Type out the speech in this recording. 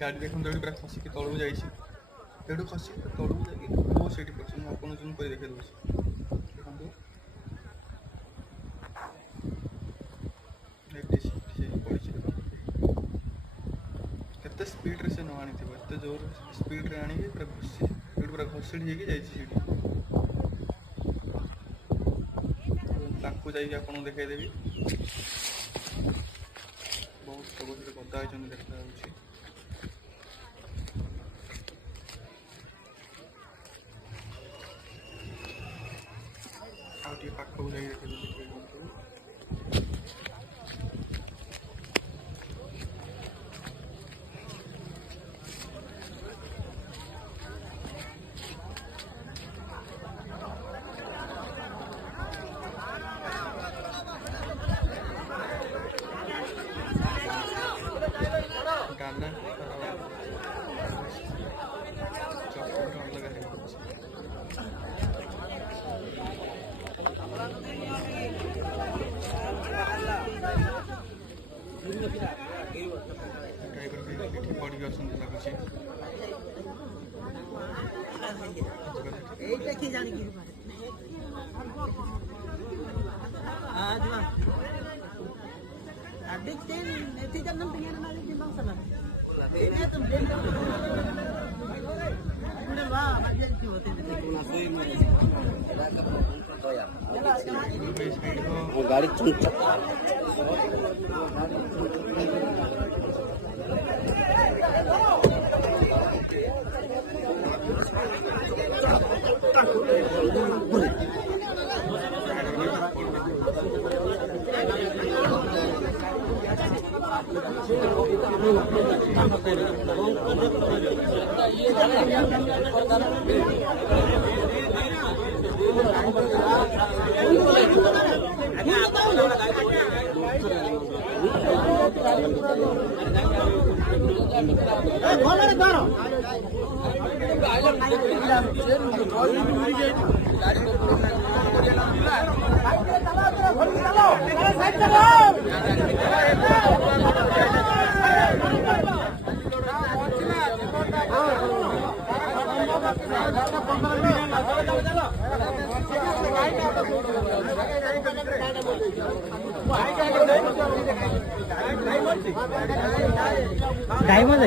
गाड़ी देखो पूरा खसिक तलू जाइए खसिक तलू जा से पड़े आपको जूम कर देखे दूसरी देखते स्पीड से न आनी एत जोर स्पीड रे आनी पूरा घसीड़ी जाइए देखदेवी बहुत सब गदा देखा पाखक जाइए गाड़ी डायमंड